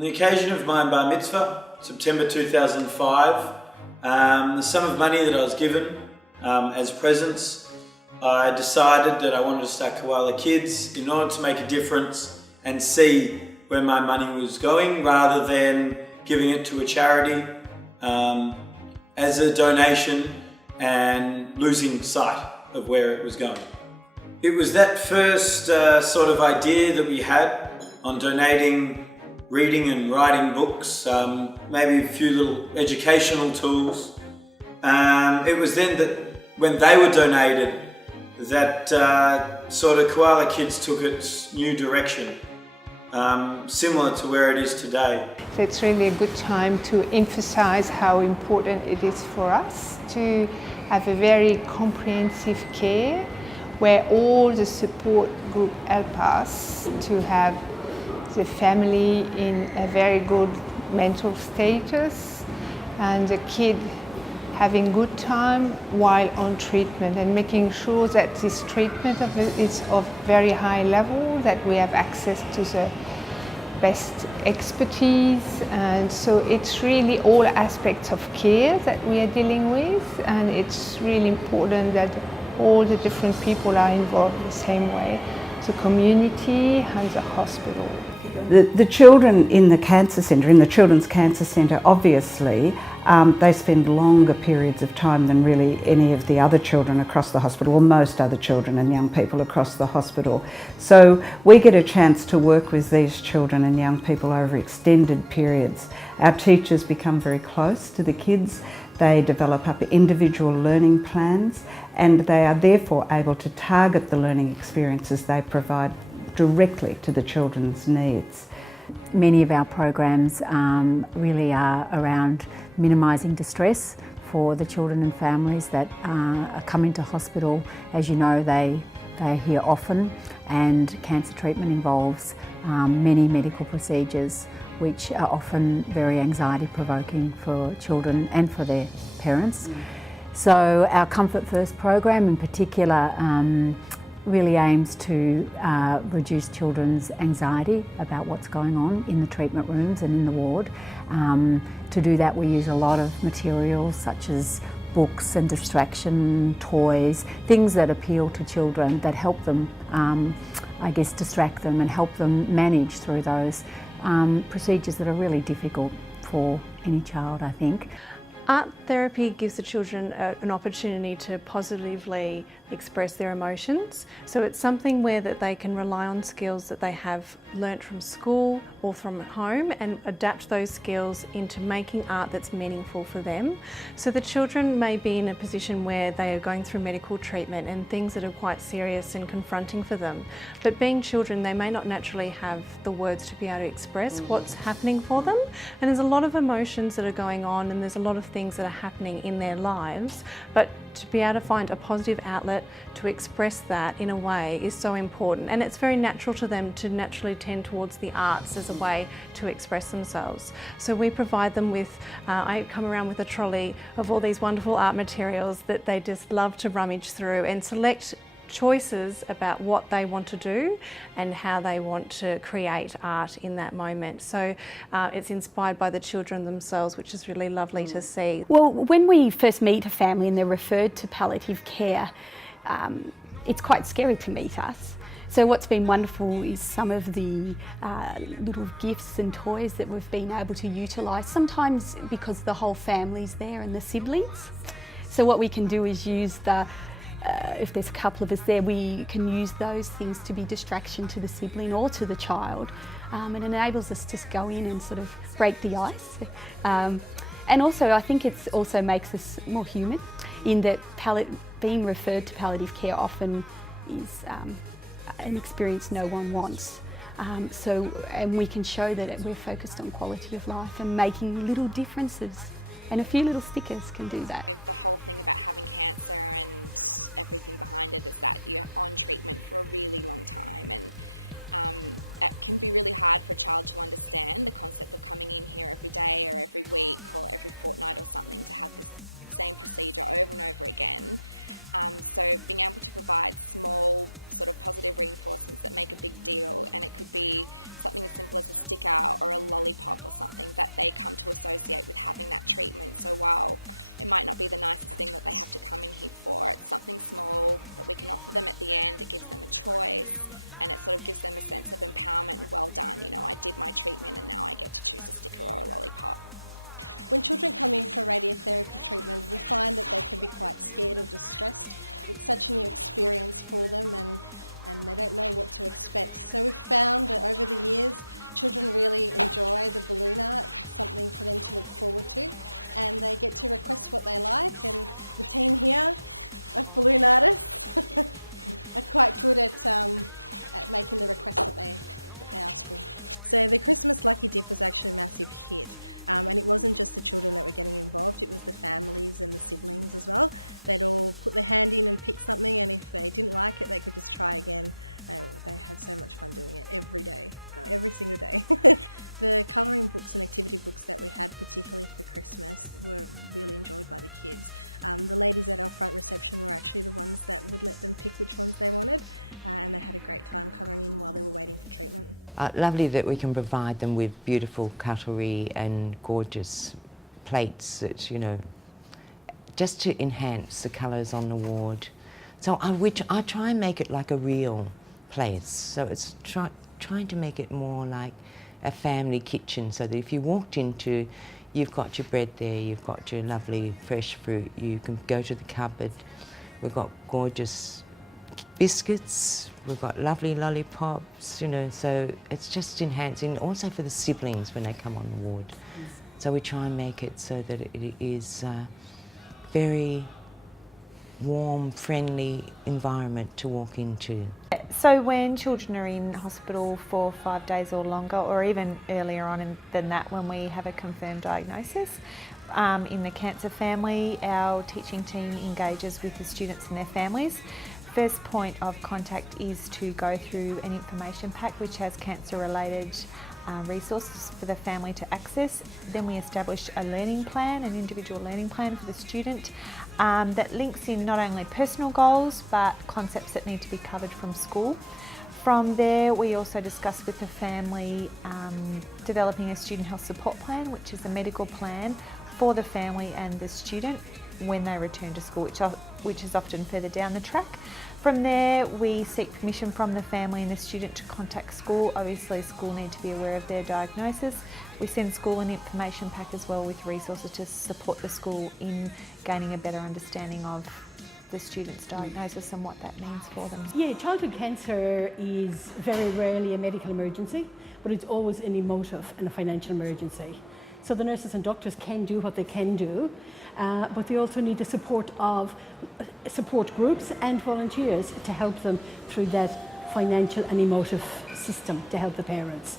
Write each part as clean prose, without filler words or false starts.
On the occasion of my bar mitzvah, September 2005, the sum of money that I was given as presents, I decided that I wanted to start Koala Kids in order to make a difference and see where my money was going rather than giving it to a charity as a donation and losing sight of where it was going. It was that first sort of idea that we had on donating reading and writing books, maybe a few little educational tools. It was then that when they were donated that sort of Koala Kids took its new direction, similar to where it is today. So it's really a good time to emphasize how important it is for us to have a very comprehensive care where all the support group help us to have the family in a very good mental status and the kid having good time while on treatment, and making sure that this treatment is of very high level, that we have access to the best expertise. And so it's really all aspects of care that we are dealing with, and it's really important that all the different people are involved the same way, the community and the hospital. The children in the cancer centre, in the Children's Cancer Centre, obviously they spend longer periods of time than really any of the other children across the hospital, or most other children and young people across the hospital. So we get a chance to work with these children and young people over extended periods. Our teachers become very close to the kids. They develop up individual learning plans, and they are therefore able to target the learning experiences they provide directly to the children's needs. Many of our programs really are around minimising distress for the children and families that are coming to hospital. As you know, they are here often, and cancer treatment involves many medical procedures which are often very anxiety provoking for children and for their parents. So our Comfort First program in particular really aims to reduce children's anxiety about what's going on in the treatment rooms and in the ward. To do that, we use a lot of materials such as books and distraction toys, things that appeal to children, that help them, I guess, distract them and help them manage through those procedures that are really difficult for any child, I think. Art therapy gives the children an opportunity to positively express their emotions. So it's something where that they can rely on skills that they have learnt from school or from home and adapt those skills into making art that's meaningful for them. So the children may be in a position where they are going through medical treatment and things that are quite serious and confronting for them. But being children, they may not naturally have the words to be able to express what's happening for them. And there's a lot of emotions that are going on, and there's a lot of things that are happening in their lives, but to be able to find a positive outlet to express that in a way is so important, and it's very natural to them to naturally tend towards the arts as a way to express themselves. So we provide them with, I come around with a trolley of all these wonderful art materials that they just love to rummage through and select choices about what they want to do and how they want to create art in that moment. So it's inspired by the children themselves, which is really lovely to see. Well, when we first meet a family and they're referred to palliative care, it's quite scary to meet us. So what's been wonderful is some of the little gifts and toys that we've been able to utilise, sometimes because the whole family's there and the siblings. So what we can do is use the if there's a couple of us there, we can use those things to be distraction to the sibling or to the child. It enables us to go in and sort of break the ice. And also I think it also makes us more human, in that being referred to palliative care often is an experience no one wants. And we can show that we're focused on quality of life and making little differences. And a few little stickers can do that. The whole thing about having cancer and everything behind it is that you're on treatment for a really long time, and it can be really hard for a child to understand the concept of coming in here every day or every week or every fortnight or something to have this same procedure over and over again. So being able to provide small sort of positive reinforcements that make a big deal, and it could be something as simple as a sticker or a lollipop or something that they come to associate with having that treatment. So while it might not be the nicest thing that they have to come in here for, it's something small that we can offer them at the end. It gives them a choice, and it sort of gives them a sense of empowerment and well done. You know, I did my treatment and now I get to choose a sticker or a lollipop. When children come in for radiotherapy treatment, we find that they can be quite scared or distressed. It's such a new experience for them and they don't know what to expect. So we've found that over the years, children really enjoy the balloon art, something for them to look forward to, and they get to request what they like, and the team here of balloon artists are quite good at making the requests that they ask for. So the Christmas Lucky Dip was actually a massive hit. And it wasn't just the children that were getting involved, it was the families and the siblings as well. They'd all put their hand in and pick something, and if they didn't like it, they could just try again. They had so much fun doing it every day, every single day. The colouring books and activity books that we had, particularly for Christmas, were really enjoyed by the kids. The ladies at our front reception were actually the ones that would let them pick which ones they wanted, and they had a great time colouring in while they were waiting for treatment. Lovely that we can provide them with beautiful cutlery and gorgeous plates that, you know, just to enhance the colours on the ward. So I try and make it like a real place. So it's trying to make it more like a family kitchen, so that if you walked into, you've got your bread there, you've got your lovely fresh fruit, you can go to the cupboard. We've got gorgeous biscuits, we've got lovely lollipops, you know, so it's just enhancing, also for the siblings when they come on the ward. So we try and make it so that it is a very warm, friendly environment to walk into. So when children are in hospital for 5 days or longer, or even earlier on than that when we have a confirmed diagnosis, in the cancer family, our teaching team engages with the students and their families. First point of contact is to go through an information pack which has cancer-related resources for the family to access. Then we establish a learning plan, an individual learning plan for the student that links in not only personal goals but concepts that need to be covered from school. From there, we also discuss with the family developing a student health support plan, which is a medical plan for the family and the student when they return to school, which is often further down the track. From there, we seek permission from the family and the student to contact school. Obviously, school need to be aware of their diagnosis. We send school an information pack as well with resources to support the school in gaining a better understanding of the student's diagnosis and what that means for them. Yeah, childhood cancer is very rarely a medical emergency, but it's always an emotive and a financial emergency. So the nurses and doctors can do what they can do, but they also need the support of support groups and volunteers to help them through that financial and emotive system to help the parents.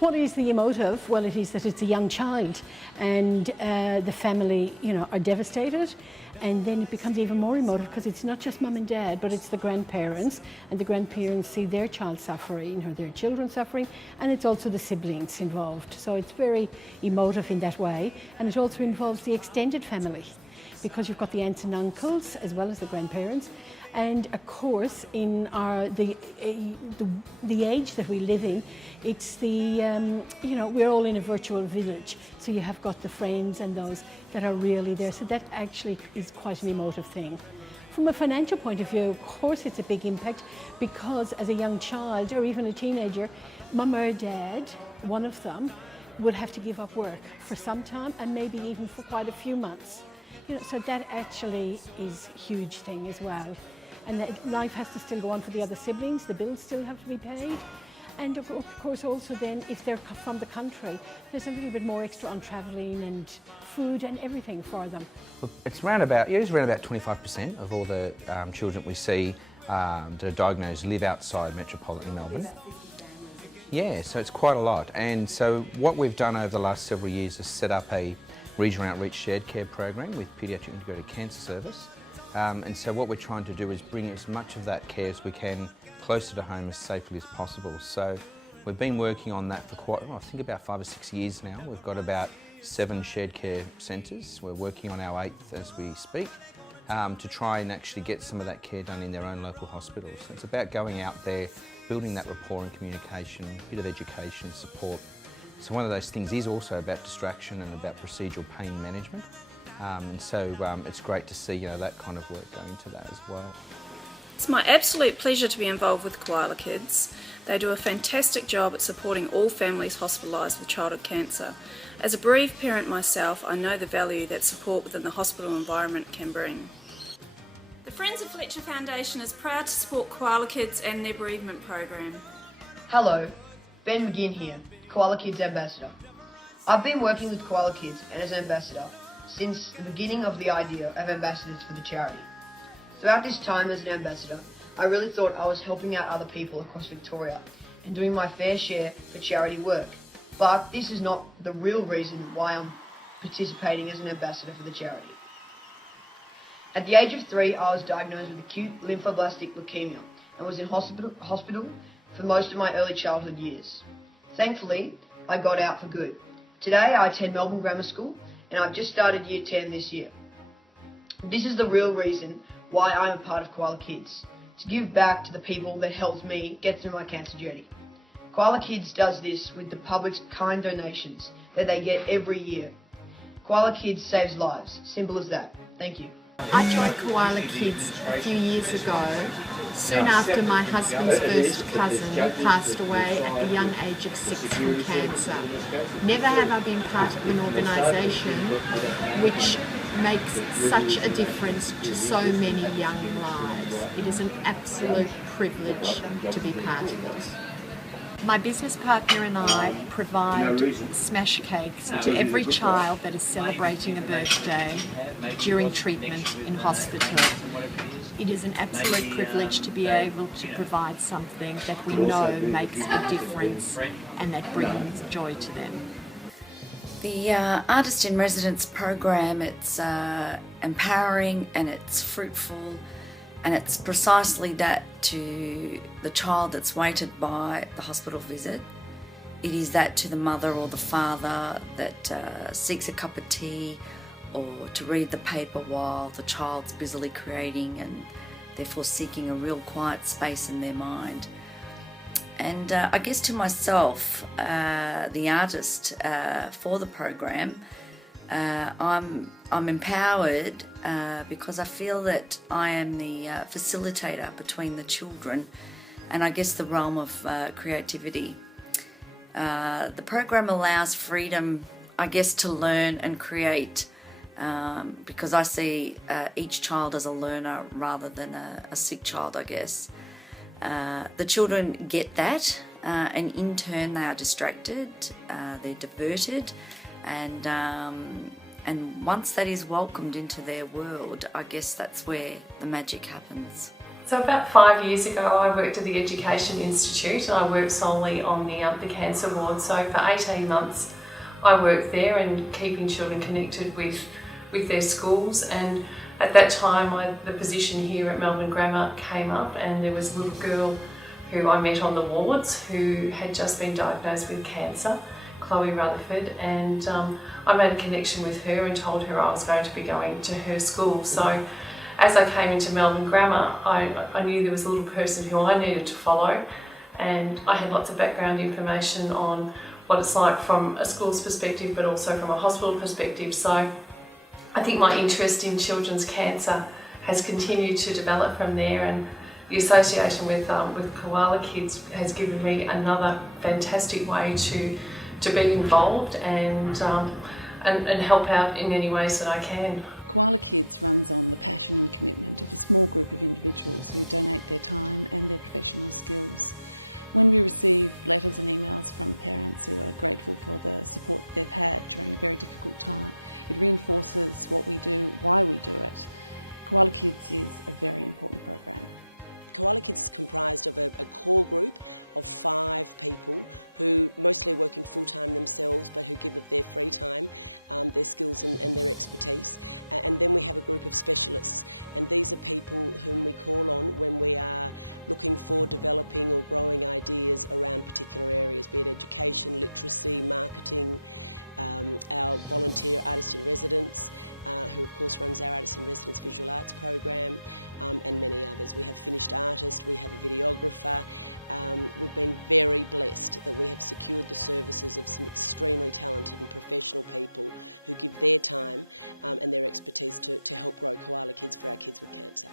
What is the emotive? Well, it is that it's a young child and the family, are devastated, and then it becomes even more emotive because it's not just mum and dad, but it's the grandparents, and the grandparents see their child suffering or their children suffering, and it's also the siblings involved. So it's very emotive in that way, and it also involves the extended family because you've got the aunts and uncles as well as the grandparents. And of course, in the age that we live in, it's we're all in a virtual village. So you have got the friends and those that are really there. So that actually is quite an emotive thing. From a financial point of view, of course, it's a big impact because as a young child or even a teenager, mum or dad, one of them, would have to give up work for some time and maybe even for quite a few months. So that actually is a huge thing as well. And that life has to still go on for the other siblings, the bills still have to be paid. And of course also then, if they're from the country, there's a little bit more extra on travelling and food and everything for them. It's around about 25% of all the children we see that are diagnosed live outside metropolitan Melbourne. Yeah, so it's quite a lot. And so what we've done over the last several years is set up a regional outreach shared care program with Paediatric Integrated Cancer Service. And so what we're trying to do is bring as much of that care as we can closer to home as safely as possible. So we've been working on that for I think about 5 or 6 years now. We've got about 7 shared care centres. We're working on our 8th as we speak. to try and actually get some of that care done in their own local hospitals. So it's about going out there, building that rapport and communication, a bit of education, support. So one of those things is also about distraction and about procedural pain management. And so it's great to see that kind of work going into that as well. It's my absolute pleasure to be involved with Koala Kids. They do a fantastic job at supporting all families hospitalised with childhood cancer. As a bereaved parent myself, I know the value that support within the hospital environment can bring. The Friends of Fletcher Foundation is proud to support Koala Kids and their bereavement program. Hello, Ben McGinn here, Koala Kids Ambassador. I've been working with Koala Kids and as ambassador since the beginning of the idea of ambassadors for the charity. Throughout this time as an ambassador, I really thought I was helping out other people across Victoria and doing my fair share for charity work. But this is not the real reason why I'm participating as an ambassador for the charity. At the age of 3, I was diagnosed with acute lymphoblastic leukemia and was in hospital for most of my early childhood years. Thankfully, I got out for good. Today, I attend Melbourne Grammar School and I've just started Year 10 this year. This is the real reason why I'm a part of Koala Kids, to give back to the people that helped me get through my cancer journey. Koala Kids does this with the public's kind donations that they get every year. Koala Kids saves lives, simple as that. Thank you. I joined Koala Kids a few years ago, soon after my husband's first cousin passed away at the young age of 6 from cancer. Never have I been part of an organisation which makes such a difference to so many young lives. It is an absolute privilege to be part of it. My business partner and I provide smash cakes to every child that is celebrating a birthday during treatment in hospital. It is an absolute privilege to be able to provide something that we know makes a difference and that brings joy to them. The Artist in Residence program, it's empowering and it's fruitful, and it's precisely that to the child that's waited by the hospital visit. It is that to the mother or the father that seeks a cup of tea or to read the paper while the child's busily creating and therefore seeking a real quiet space in their mind. And I guess to myself, the artist for the program, I'm empowered because I feel that I am the facilitator between the children and I guess the realm of creativity. The program allows freedom, I guess, to learn and create because I see each child as a learner rather than a sick child, I guess. The children get that and in turn they are distracted, they're diverted, and once that is welcomed into their world, I guess that's where the magic happens. So about 5 years ago I worked at the Education Institute and I worked solely on the cancer ward. So for 18 months I worked there and keeping children connected with their schools, and at that time the position here at Melbourne Grammar came up and there was a little girl who I met on the wards who had just been diagnosed with cancer, Chloe Rutherford, and I made a connection with her and told her I was going to be going to her school. So as I came into Melbourne Grammar, I knew there was a little person who I needed to follow, and I had lots of background information on what it's like from a school's perspective but also from a hospital perspective. So I think my interest in children's cancer has continued to develop from there, and the association with Koala Kids has given me another fantastic way to be involved and help out in any ways that I can. Koala Kids runs on the passion and commitment of a small group of individuals who donate their time and their professional skills. When we receive letters and emails from parents who are grateful for the support they've had during a very difficult time, it reinforces what we do, why we do it. Koala Kids is a very important program. Koala Kids is comprised of a core group of 5 people who mostly are working full-time themselves but who give of their free time, their skills and their expertise. And then we have a group of specialists, and these are people whom we call on when we are looking for developing or growing ideas around particular areas, be it education, literacy, marketing, our volunteer artist in residence, who of course runs our artist in residence visual arts program, and many others. We have finished artists, we have a videographer. We've been very blessed that we have secured the services of some extremely talented and professional people who give their time and their expertise to help grow Koala Kids for our kids with cancer.